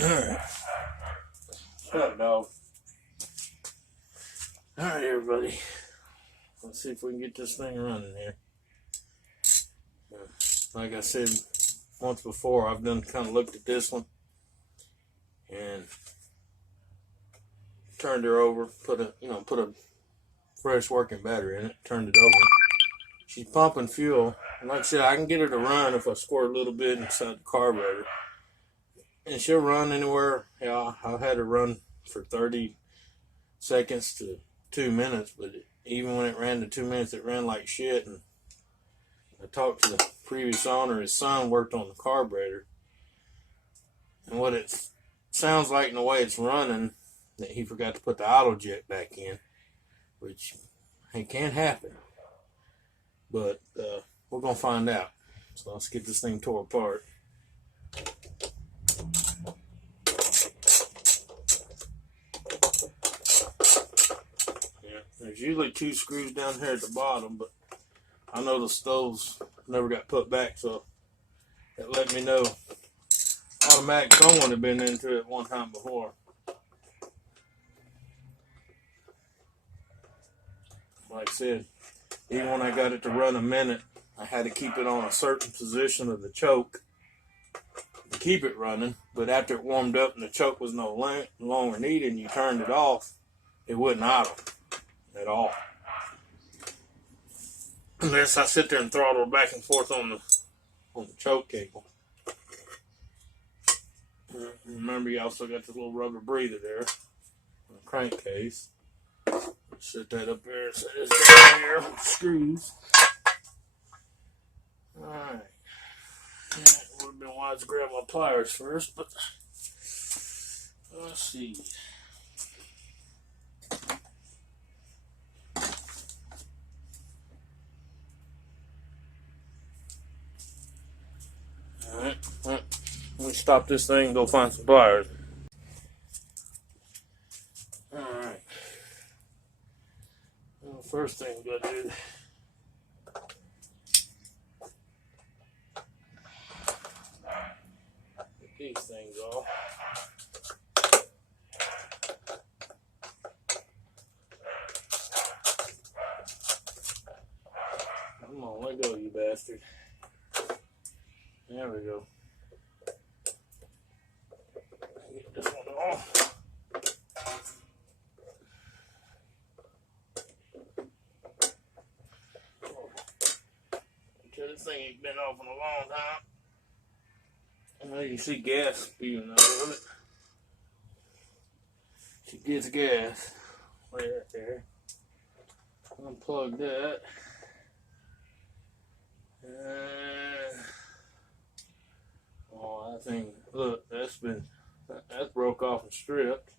Alright. Shut it off. Alright, everybody. Let's see if we can get this thing running here. Like I said once before, I've done kind of looked at this one and turned her over, put a fresh working battery in it, turned it over. She's pumping fuel. And like I said, I can get her to run if I squirt a little bit inside the carburetor. And she'll run anywhere. Yeah, I've had her run for 30 seconds to 2 minutes, but even when it ran to 2 minutes, it ran like shit. And I talked to the previous owner. His son worked on the carburetor, and what it sounds like in the way it's running, that he forgot to put the auto jet back in, which it can't happen. But we're gonna find out. So let's get this thing tore apart. Yeah, there's usually 2 screws down here at the bottom, but I know the stoves never got put back, so that let me know automatic someone had been into it one time before. Like I said, even when I got it to run a minute, I had to keep it on a certain position of the choke to keep it running. But after it warmed up and the choke was no longer needed and you turned it off, it wouldn't idle at all. Unless I sit there and throttle back and forth on the choke cable. Remember, you also got this little rubber breather there on the crankcase. Set that up there, set this down here with screws. Alright. Yeah, it would have been wise to grab my pliers first, but let's see. Alright, well, let me stop this thing and go find some pliers. Alright. Well, first thing we gotta do, get these things off. Come on, let go, you bastard. There we go. Get this one off. Until this thing ain't been off in a long time. And there you see gas spewing out of it. She gets gas. Right there. Unplug that. Oh, that thing, look, that's broke off and stripped.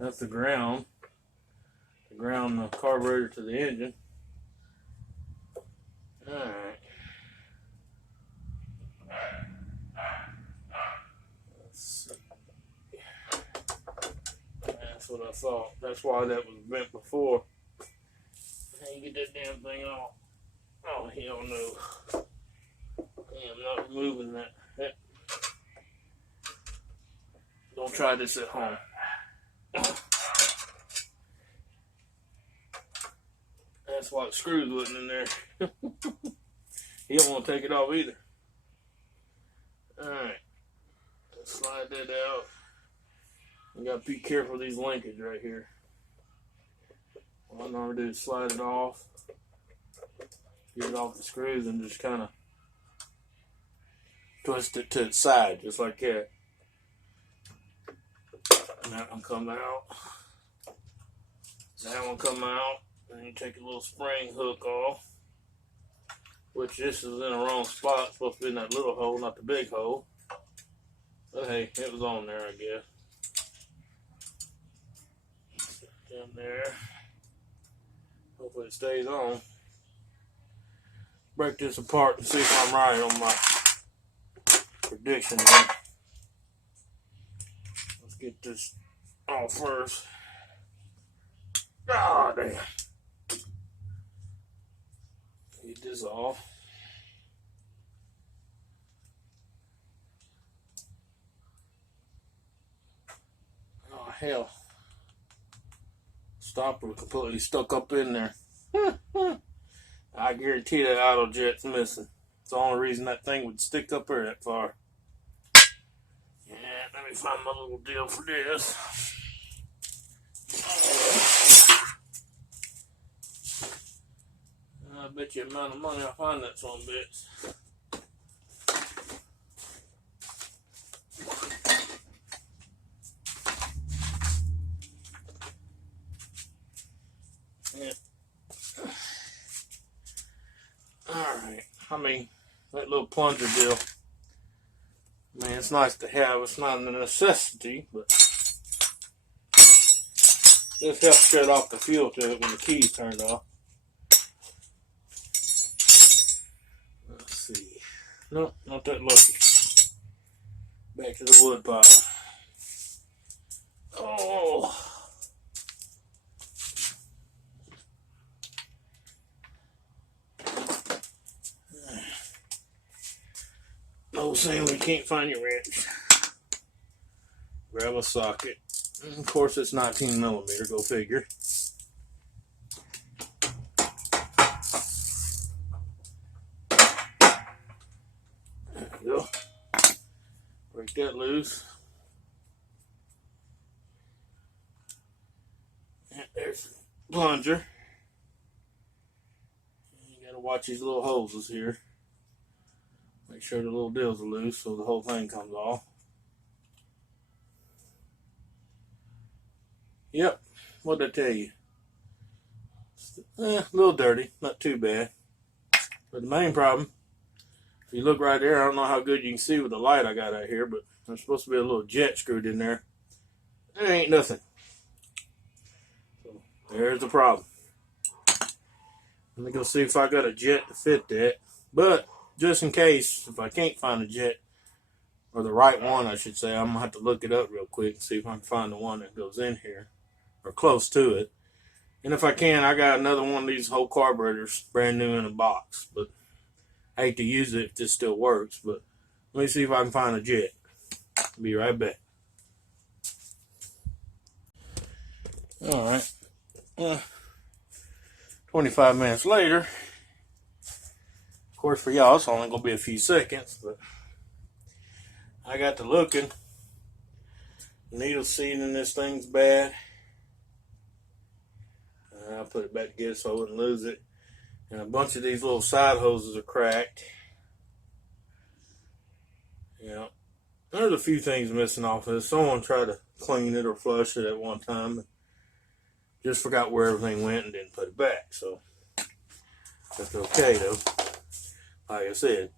That's the ground. To ground the carburetor to the engine. Alright. Let's see. That's what I thought. That's why that was bent before. How you get that damn thing off? Oh, hell no. I am not removing that. Don't try this at home. That's why the screws wasn't in there. He don't want to take it off either. Alright. Let's slide that out. You gotta be careful of these linkage right here. All I normally do is slide it off, get it off the screws, and just kind of twist it to its side, just like that. And that one come out. That one come out. Then you take a little spring hook off, which this is in the wrong spot. It's supposed to be in that little hole, not the big hole. But hey, it was on there, I guess. Down there. Hopefully it stays on. Break this apart and see if I'm right on my prediction here. Let's get this off first. Ah, damn. Get this off. hell. Stopper completely stuck up in there. I guarantee that auto jet's missing. It's the only reason that thing would stick up there that far. Yeah, let me find my little deal for this. I bet you the amount of money I'll find that son of a bitch. Yeah. Alright. I mean, that little plunger deal. Man, it's nice to have. It's not a necessity, but this helps shut off the fuel to it when the key's turned off. Let's see. Nope, not that lucky. Back to the wood pile. Oh. No saying when you can't find your wrench. Grab a socket. And of course, it's 19 millimeter. Go figure. There we go. Break that loose. And there's the plunger. You gotta watch these little hoses here. Make sure the little deals are loose so the whole thing comes off. Yep, what'd I tell you? A little dirty, not too bad. But the main problem, if you look right there, I don't know how good you can see with the light I got out here, but there's supposed to be a little jet screwed in there. There ain't nothing. So there's the problem. Let me go see if I got a jet to fit that. But just in case, if I can't find a jet, or the right one, I should say, I'm going to have to look it up real quick and see if I can find the one that goes in here, or close to it. And if I can, I got another one of these whole carburetors, brand new in a box. But I hate to use it if this still works, but let me see if I can find a jet. Be right back. Alright. 25 minutes later. Of course, for y'all, it's only going to be a few seconds, but I got to looking. Needle seat in this thing's bad. I'll put it back together so I wouldn't lose it. And a bunch of these little side hoses are cracked. Yeah. There's a few things missing off of this. Someone tried to clean it or flush it at one time. Just forgot where everything went and didn't put it back. So that's okay though. Like I said,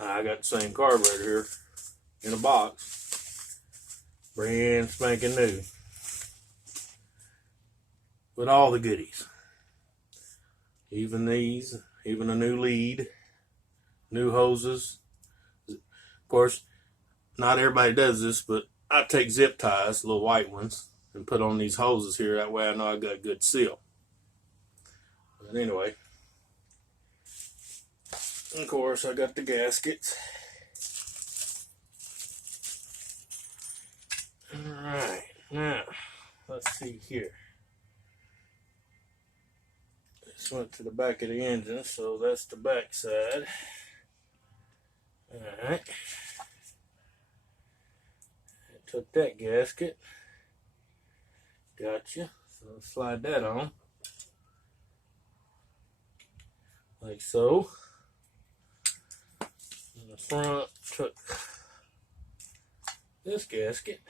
I got the same carburetor here in a box. Brand spanking new. With all the goodies. Even these, even a new lead, new hoses. Of course, not everybody does this, but I take zip ties, little white ones, and put on these hoses here. That way I know I got a good seal. But anyway, of course, I got the gaskets. Alright, now, let's see here. This went to the back of the engine, so that's the back side. Alright. Took that gasket. Gotcha. So slide that on. Like so. In the front, took this gasket.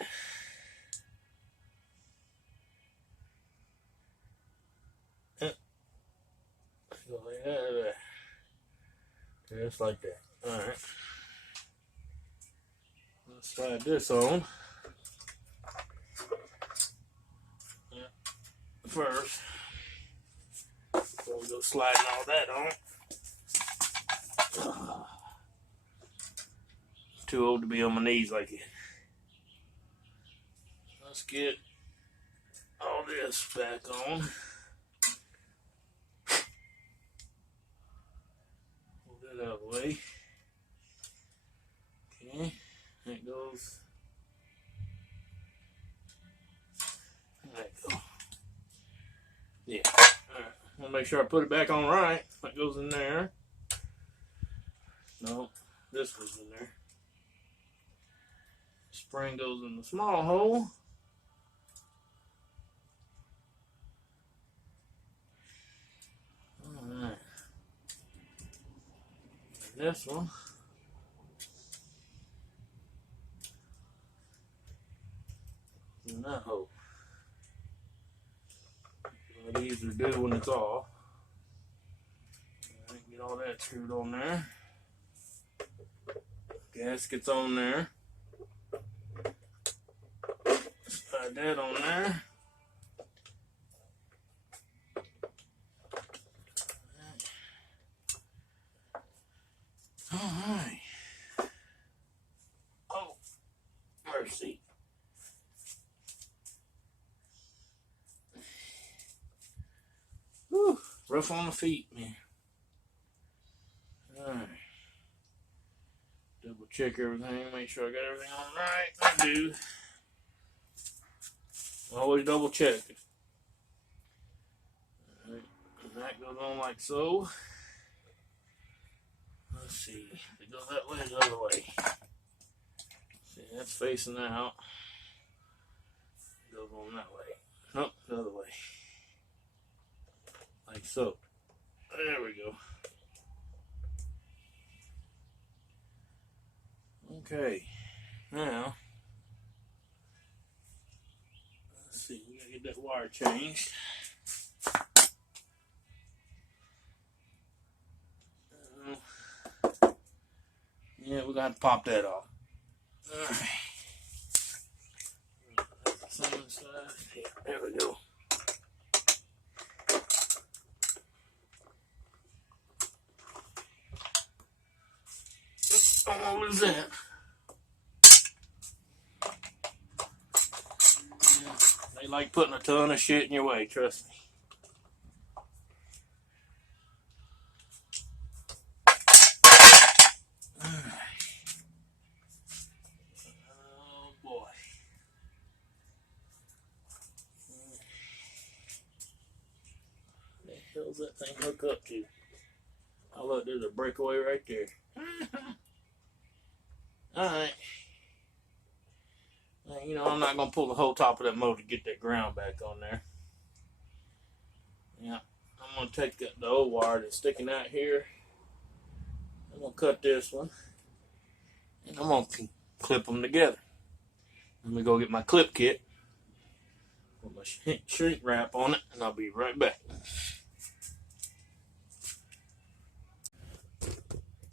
Go like that. Just like that. Alright. Let's slide this on. First. Before we go sliding all that on. Too old to be on my knees like it. Let's get all this back on. Pull that out of the way. Okay, that goes I'll make sure I put it back on right. That goes in there. No, this goes in there. Spring goes in the small hole. Alright. This one. In that hole. A lot easier to do when it's off. Alright, get all that screwed on there. Gasket's on there. Slide that on there. Alright. Oh, mercy. Whew, rough on the feet, man. Alright. Double check everything, make sure I got everything on right. I do. Always double check it. Alright, and that goes on like so. Let's see. If it goes that way, the other way. See, that's facing out. It goes on that way. Nope, the other way. Like so. There we go. Okay. Now, let's see. We gotta get that wire changed. Yeah, we're gonna have to pop that off. Alright. Yeah, there we go. Don't want to lose that. Yeah, they like putting a ton of shit in your way, trust me. Hell's that thing hook up to? Oh look, there's a breakaway right there. Alright. Now, you know, I'm not going to pull the whole top of that motor to get that ground back on there. Yeah, I'm going to take the old wire that's sticking out here. I'm going to cut this one. And I'm going to clip them together. Let me go get my clip kit. Put my shrink wrap on it, and I'll be right back.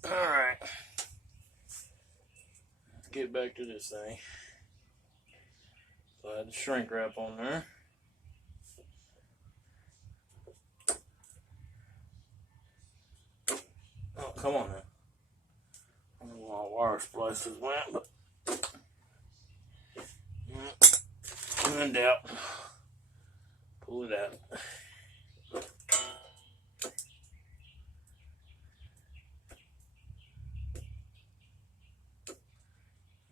Alright. Let's get back to this thing. So I had the shrink wrap on there. Oh, come on now. I don't know why wire splices went, but when in doubt, pull it out.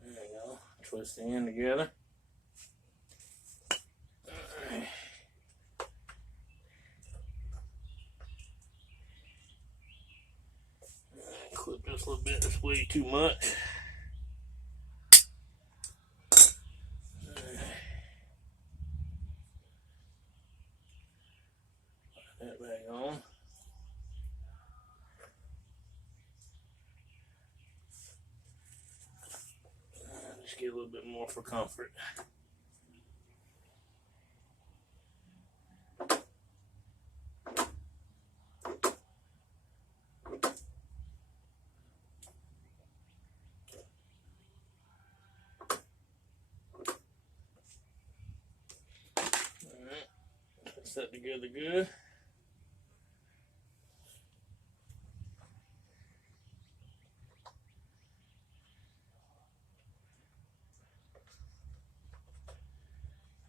There you go. Twist the end together. Clip this a little bit. It's way too much. Put that back on. Just get a little bit more for comfort. Alright, put that together good.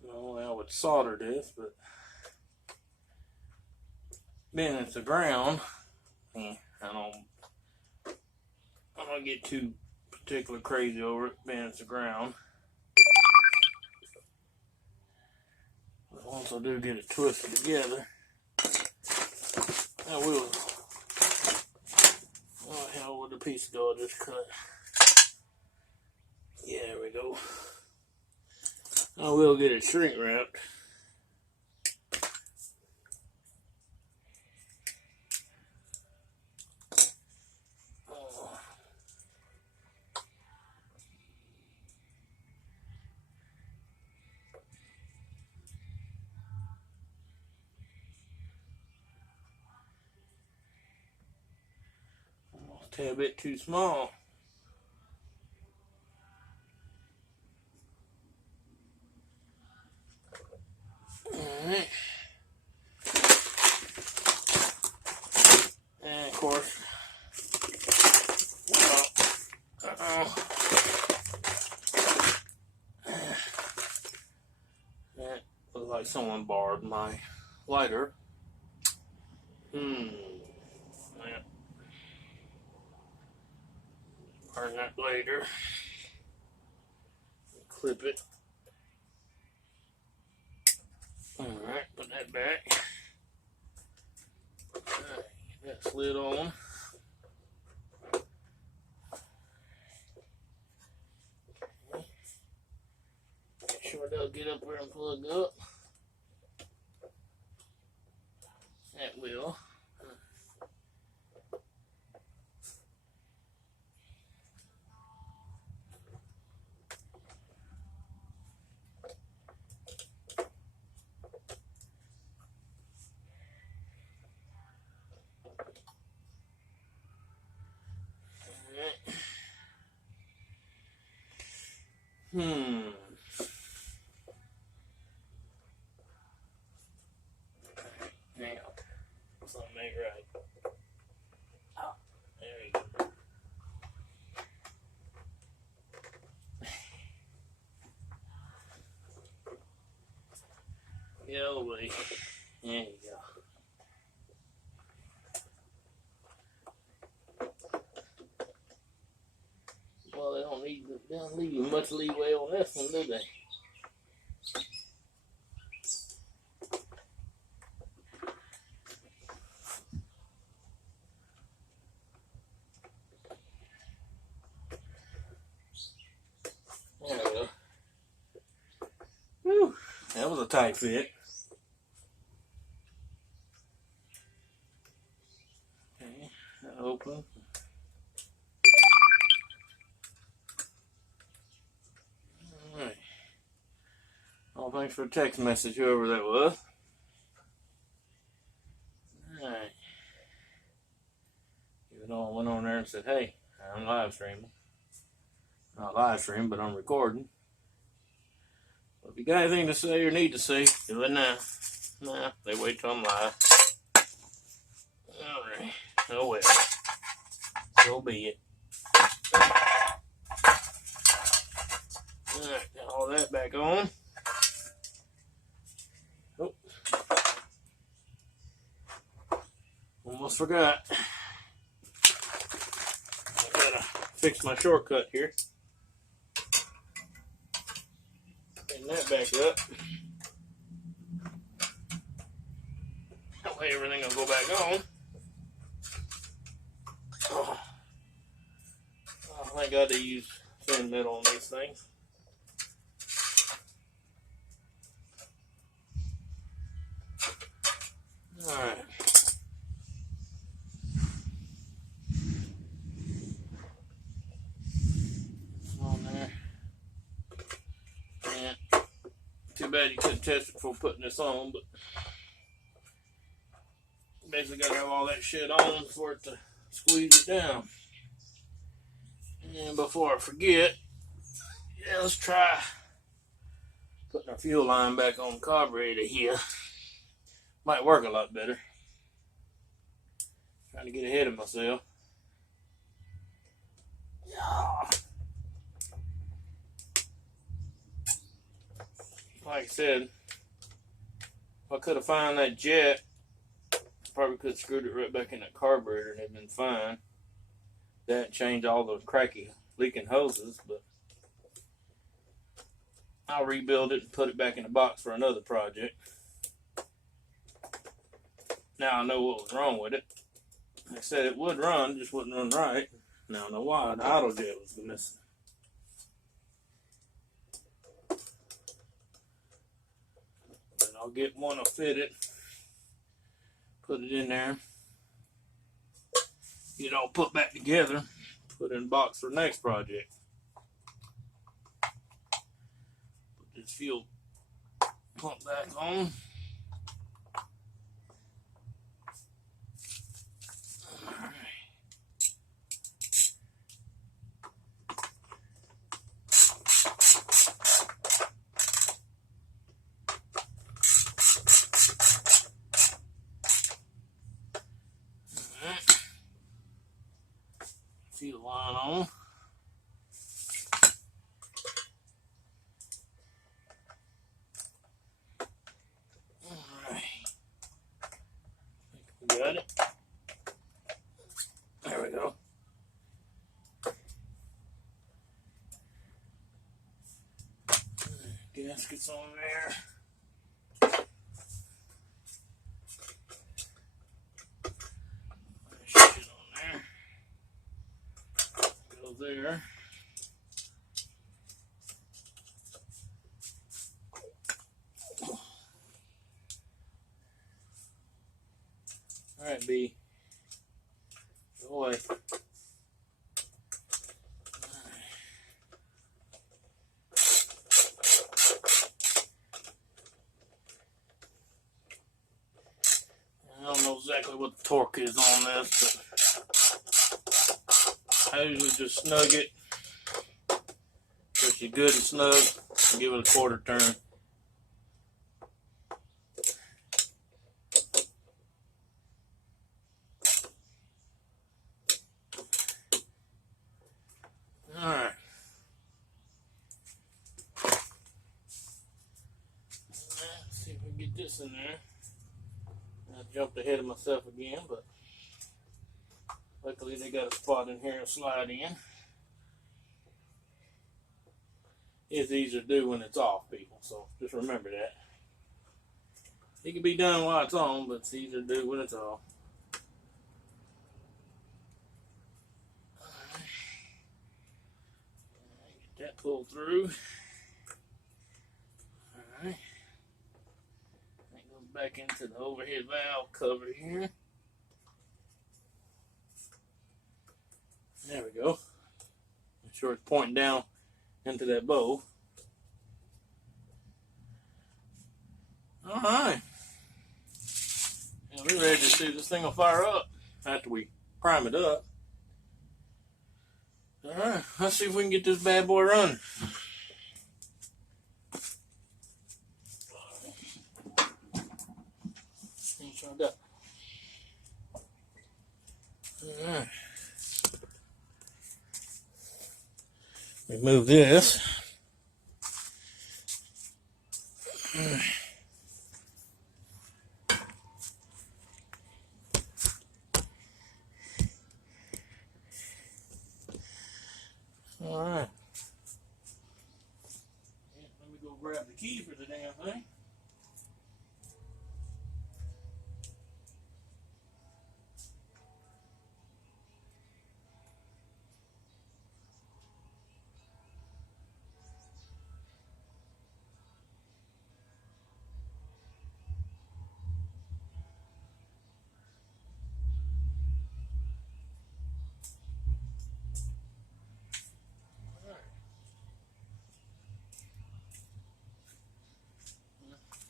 Normally I would solder this, but being it's the ground, I don't get too particular crazy over it, being it's the ground. But once I do get it twisted together, I will. Oh, hell, with the piece go, I just cut. Yeah, there we go. I will get it shrink wrapped. A tad bit too small. Alright. And of course, that looks like someone borrowed my lighter. Yeah. Burn that later. Clip it. Alright, put that back. Alright, get that slid on. Make sure they'll get up there and plug up. That will. Now, something ain't right. Oh, there you go. Get out of the way. There you go. Well, they don't leave you much leeway on this one, do they? There we go. Whew, that was a tight fit. Okay, open. Alright. Oh, thanks for the text message, whoever that was. Alright. Even though I went on there and said, hey, I'm live streaming. Not live streaming, but I'm recording. So if you got anything to say or need to say, do it now. Nah, they wait till I'm live. Alright. Oh well. So be it. Alright, got all that back on. Oh. Almost forgot. I gotta fix my shortcut here. Getting that back up. That way everything will go back on. Oh, I got to use thin metal on these things. Alright. On there. Yeah. Too bad you couldn't test it before putting this on, but basically got to have all that shit on for it to squeeze it down. And before I forget, yeah, let's try putting our fuel line back on the carburetor here. Might work a lot better. Trying to get ahead of myself. Like I said, if I could have found that jet, probably could have screwed it right back in that carburetor and it'd been fine. That changed all those cracky leaking hoses, but I'll rebuild it and put it back in the box for another project. Now I know what was wrong with it. They said it would run, just wouldn't run right. Now I know why. The auto jet was missing. But I'll get one to fit it. Put it in there. Get it all put back together. Put it in a box for the next project. Put this fuel pump back on. Fuel line on. Alright. We got it. There we go. Gaskets on there. Shit on there. Go there. Alright, B. Go away. I don't know exactly what the torque is on this, but I usually just snug it. So she's good and snug, and give it a quarter turn. Alright. Let's see if we can get this in there. I jumped ahead of myself again, but luckily they got a spot in here to slide in. It's easier to do when it's off, people, so just remember that. It can be done while it's on, but it's easier to do when it's off. Alright. Get that pulled through. Alright. That goes back into the overhead valve cover here. There we go. Make sure it's pointing down into that bow. Alright. Now we're ready to see if this thing will fire up after we prime it up. Alright, let's see if we can get this bad boy running. Alright. Remove this. Alright. Let me go grab the key for the damn thing.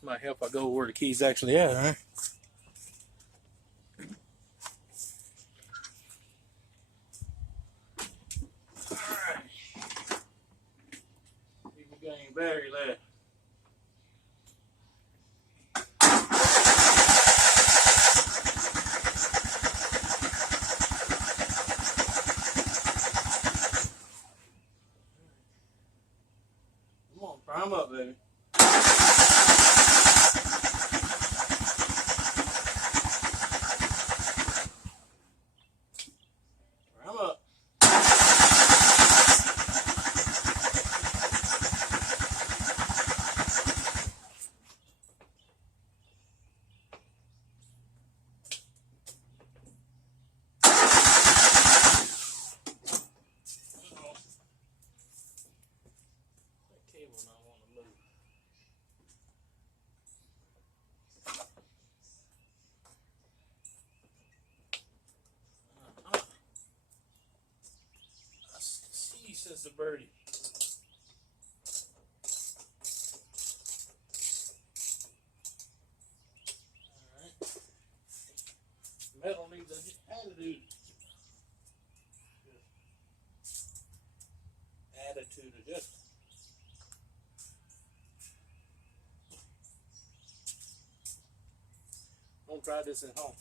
Might help if I go where the key's actually at, huh? Alright. See if we got any battery left. Come on, prime up, baby. That's a birdie. Alright. Metal needs an attitude. Attitude adjustment. Don't try this at home.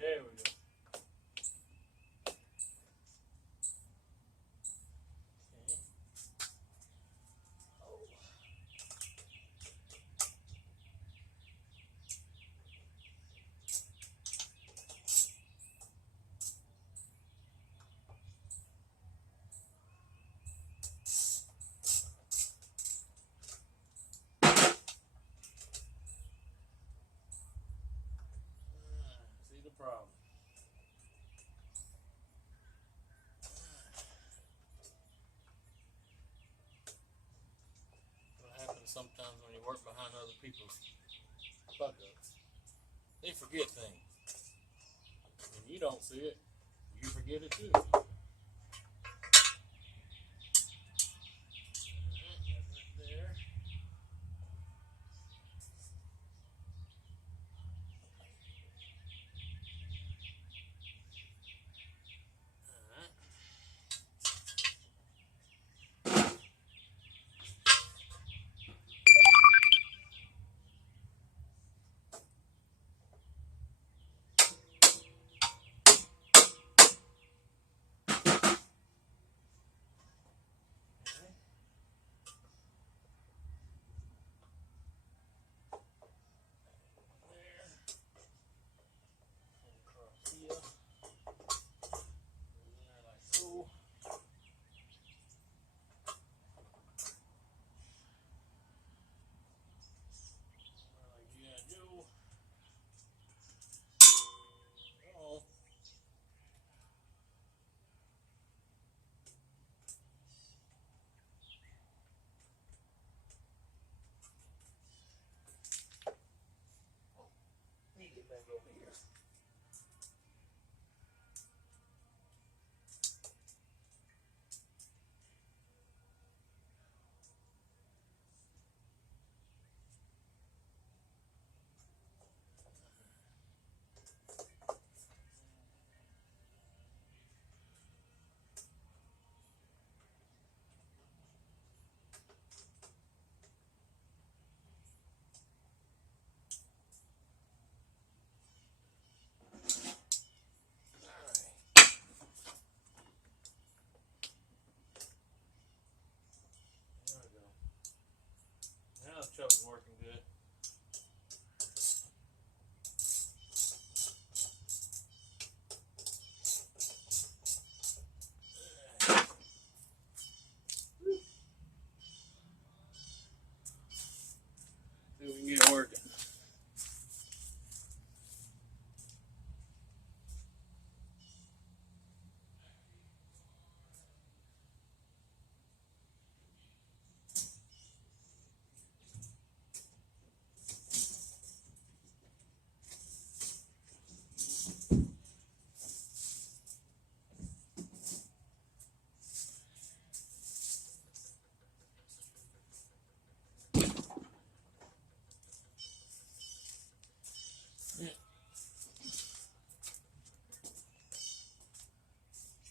There we go. Okay. Oh. See the problem. What happens sometimes when you work behind other people's fuck ups? They forget things. When you don't see it, you forget it too. There. Back over here. Now the choke's working good. See if we can get it working.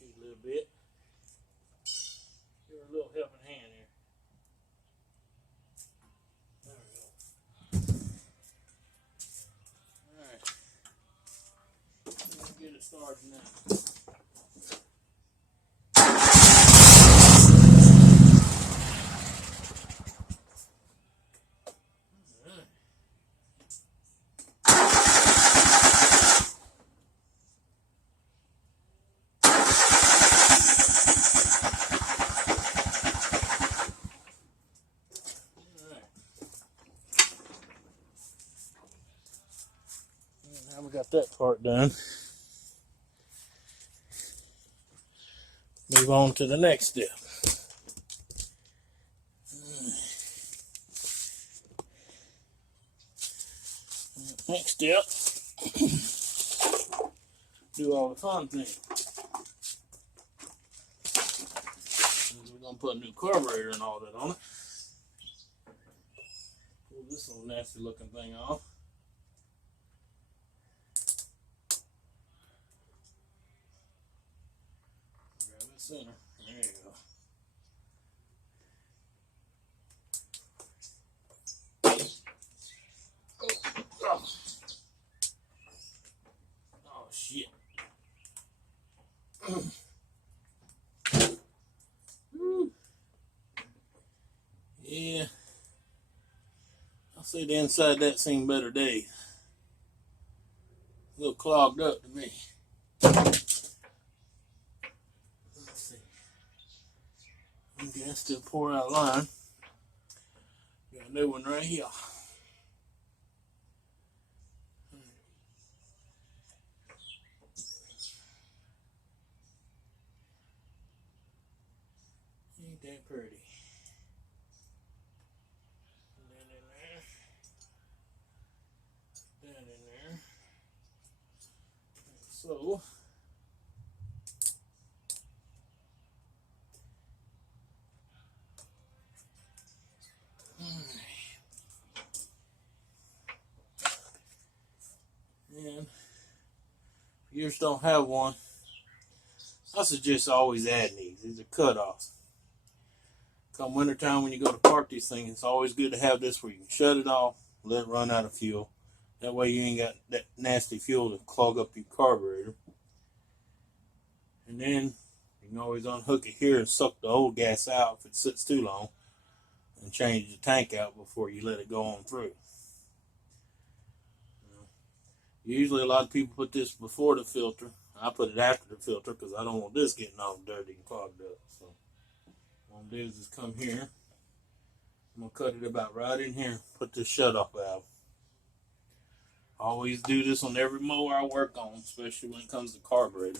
Shoot a little bit. Give her a little helping hand here. There we go. Alright. Let's get it started now. got that part done. Move on to the next step. Next step, do all the fun things. We're going to put a new carburetor and all that on it. Pull this little nasty looking thing off. Grab it center. There you go. Oh shit. Yeah. I'll say the inside that seen better days. A little clogged up to me. Let's see. Okay, still pour out line. Got a new one right here. Ain't that pretty? That in there. That in there. So, and if yours don't have one, I suggest always adding these. These are cutoffs. Come wintertime when you go to park these things, it's always good to have this where you can shut it off, let it run out of fuel. That way you ain't got that nasty fuel to clog up your carburetor. And then you can always unhook it here and suck the old gas out if it sits too long, and change the tank out before you let it go on through. Usually a lot of people put this before the filter. I put it after the filter because I don't want this getting all dirty and clogged up. So what I'm going to do is come here. I'm going to cut it about right in here. Put this shut-off valve. I always do this on every mower I work on, especially when it comes to carburetor.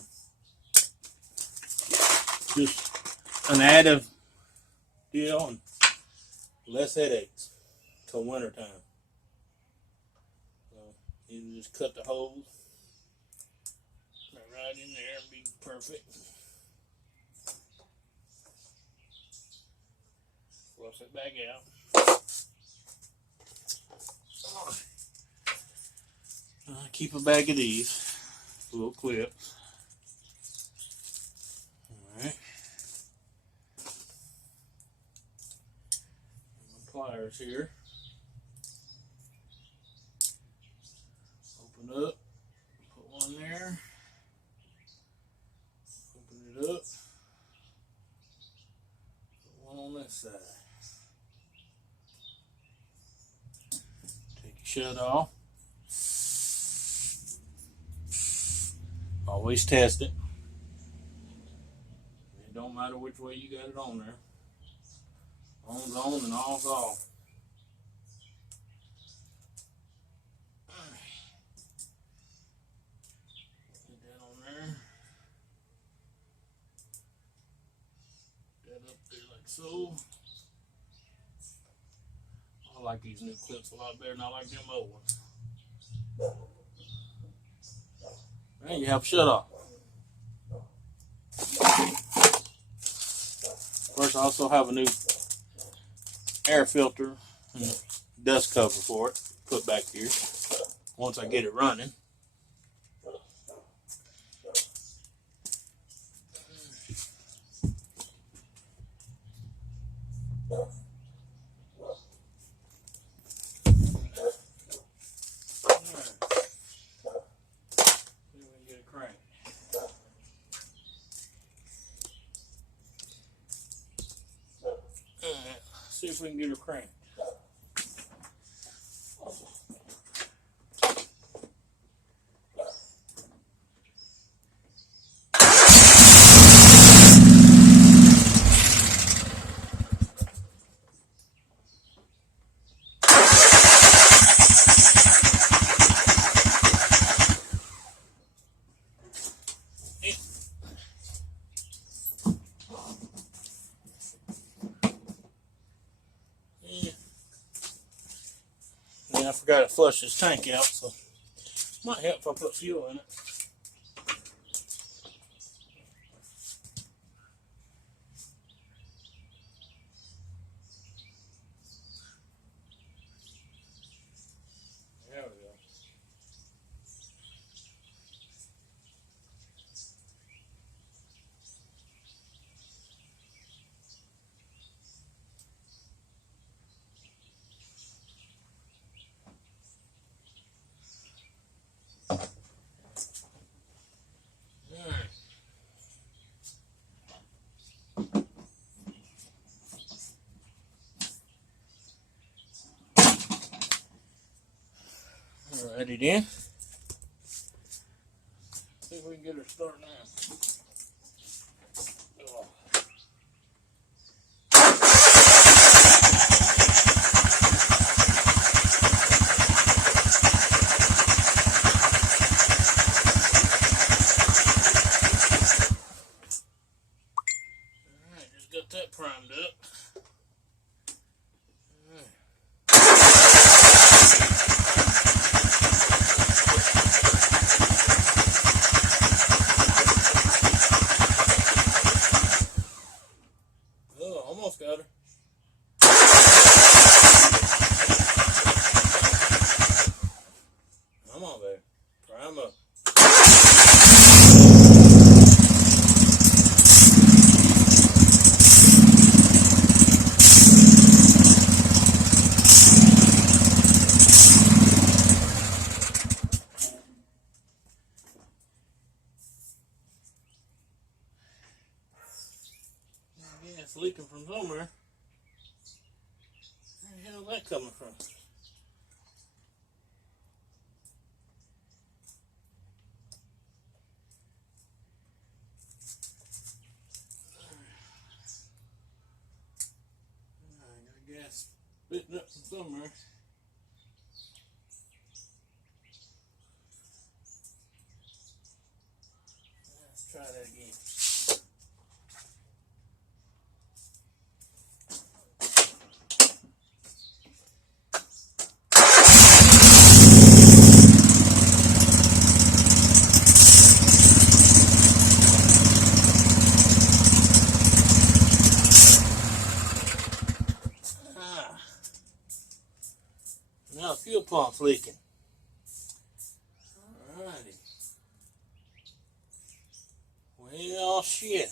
Just an added deal and less headaches till winter time. So you just cut the holes right in there and be perfect. Flush it back out. Keep a bag of these little clips. Alright. Pliers here. Open up, put one there, open it up, put one on this side. Take your shut off. Always test it. It don't matter which way you got it on there. On's on and all's off. Put that on there. Put that up there like so. I like these new clips a lot better than I like them old ones. And you have a shut off. First, I also have a new air filter and a dust cover for it. Put back here once I get it running. See if we can get her cranked. I forgot to flush this tank out, so might help if I put fuel in it. There we go. Alrighty then. See if we can get her started now. Oh. Alright, just got that primed up. Almost got her. Come on, baby. Prime up. Yeah, it's leaking from somewhere. Where the hell is that coming from? I got gas spitting up from somewhere. Let's try that again. Now the fuel pump's leaking. Alrighty. Well, shit.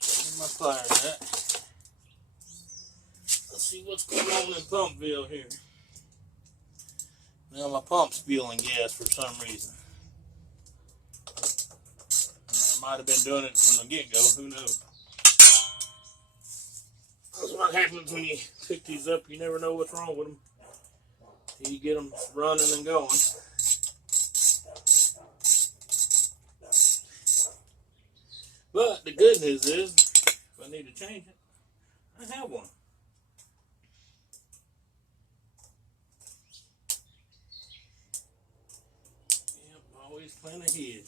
Where's my pliers at? Let's see what's going on in Pumpville here. Now my pump's spewing gas for some reason. I might have been doing it from the get-go, who knows. That's what happens when you pick these up. You never know what's wrong with them till you get them running and going. But the good news is, if I need to change it, I have one. Yep, always plan ahead.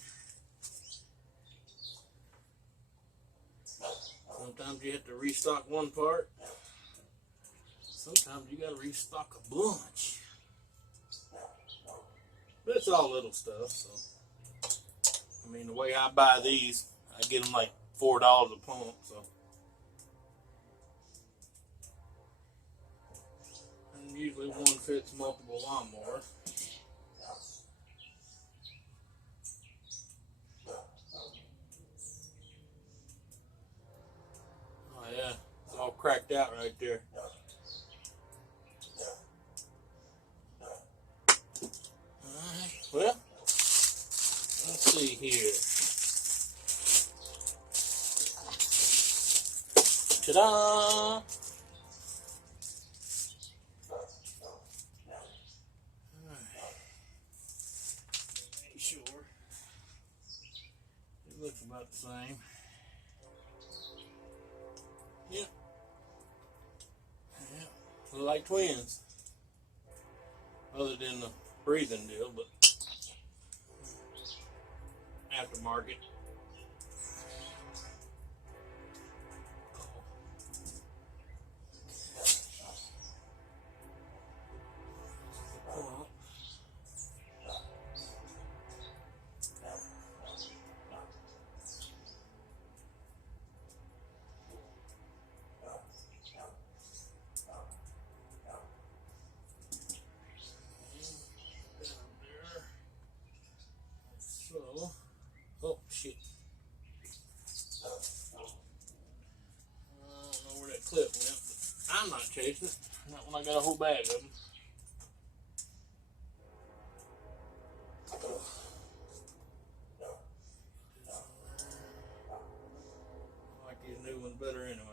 Sometimes you have to restock one part. Sometimes you gotta restock a bunch. But it's all little stuff, so. I mean, the way I buy these, I get them like $4 a pump, so. And usually one fits multiple lawnmowers. Oh yeah, it's all cracked out right there. Alright, well, let's see here. Ta-da! Make sure it looks about the same. Yep. Yep. Look like twins. Other than the breathing deal, but aftermarket. I'm not chasing it. Not when I got a whole bag of them. I like these new ones better anyway.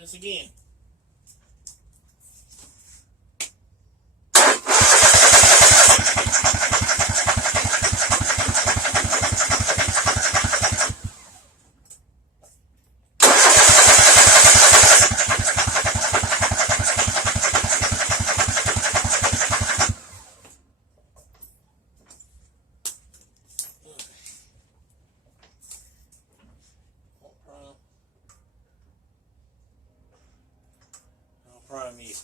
This again. Prime you.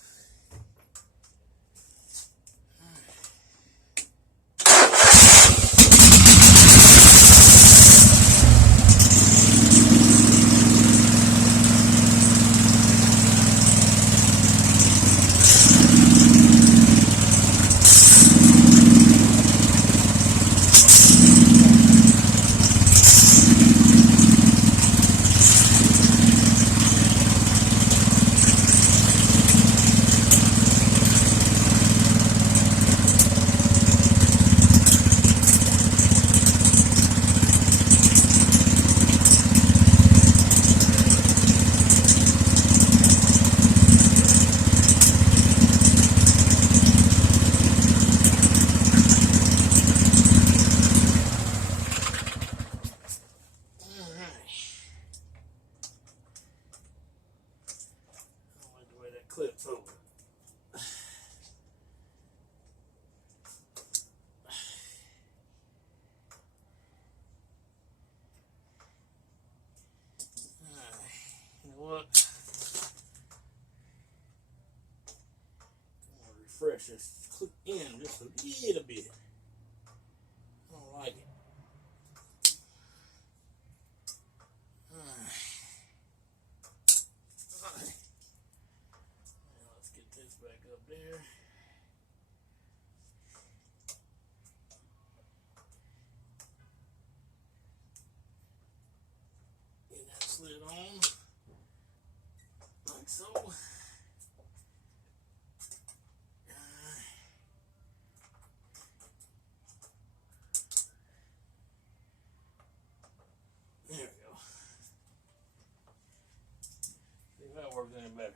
Clips over. You know what? I'm gonna refresh this clip in just a little bit. I don't like it. Back up there. Get that slid on like so. There we go. See if that works any better.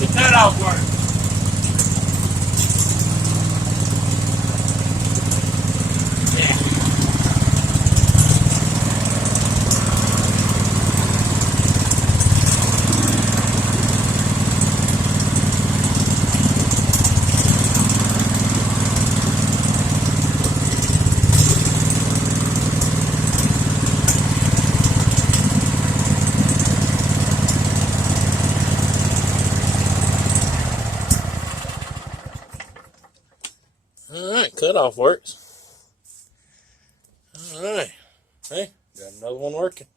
make the cutoff work. Alright, cutoff works. Alright. Hey, got another one working.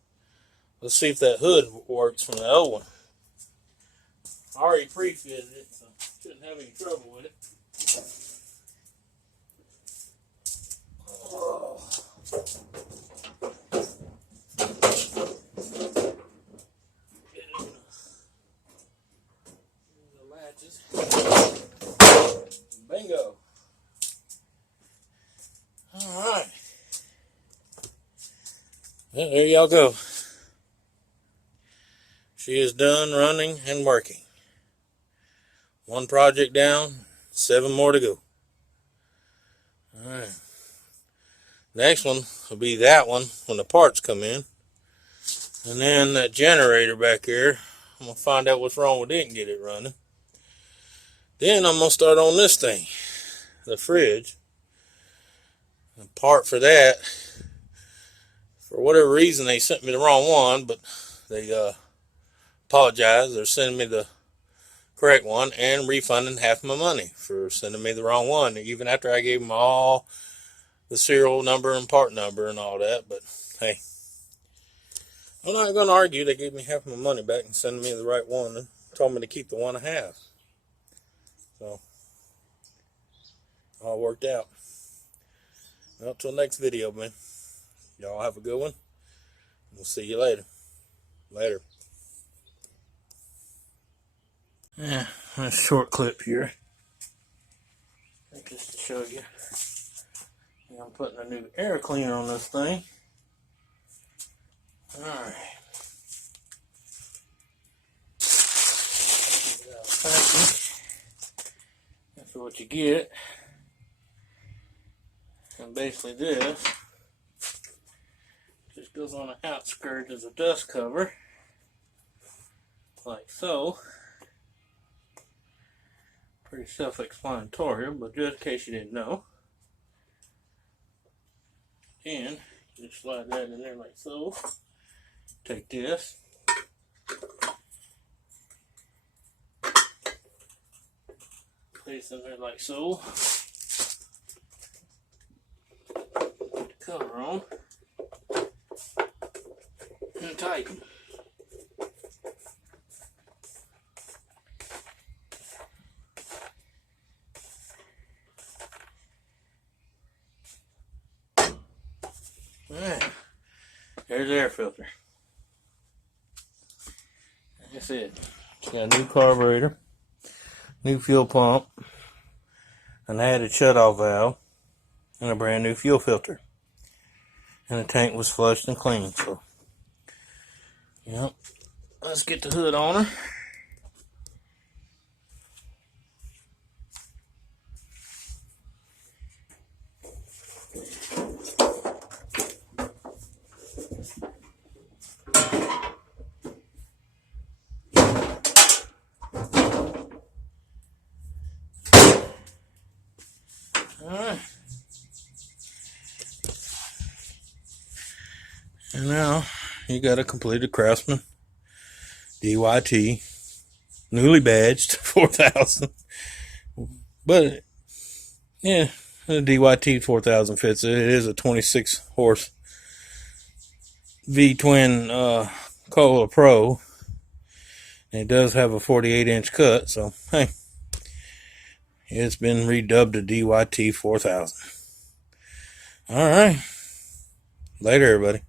Let's see if that hood works from the old one. I already pre-fitted it, so shouldn't have any trouble with it. Oh. The latches. Bingo. Alright. Well, there y'all go. She is done running and working. One project down, 7 more to go. Alright. Next one will be that one when the parts come in. And then that generator back here, I'm going to find out what's wrong with it and get it running. Then I'm going to start on this thing, the fridge. The part for that, for whatever reason, they sent me the wrong one, but they apologized. They're sending me the correct one and refunding half my money for sending me the wrong one, even after I gave them all the serial number and part number and all that. But hey, I'm not going to argue. They gave me half my money back and sending me the right one and told me to keep the one I have. So, all worked out. Well, till next video, man. Y'all have a good one. We'll see you later. Later. Yeah, a short clip here. Just to show you. I'm putting a new air cleaner on this thing. Alright. That's what you get. And basically this just goes on the outskirts as a dust cover, like so. Pretty self-explanatory, but just in case you didn't know. And you just slide that in there like so. Take this. Place in there like so. Cover on and tighten. Alright, there's the air filter. That's it. It's got a new carburetor, new fuel pump, an added shutoff valve, and a brand new fuel filter. And the tank was flushed and clean. So, yep. Let's get the hood on her. Alright. And now you got a completed Craftsman DYT, newly badged 4000. But yeah, the DYT 4000 fits it. It is a 26 horse V twin Cola Pro. And it does have a 48-inch cut, so hey, it's been redubbed a DYT 4000. Alright. Later, everybody.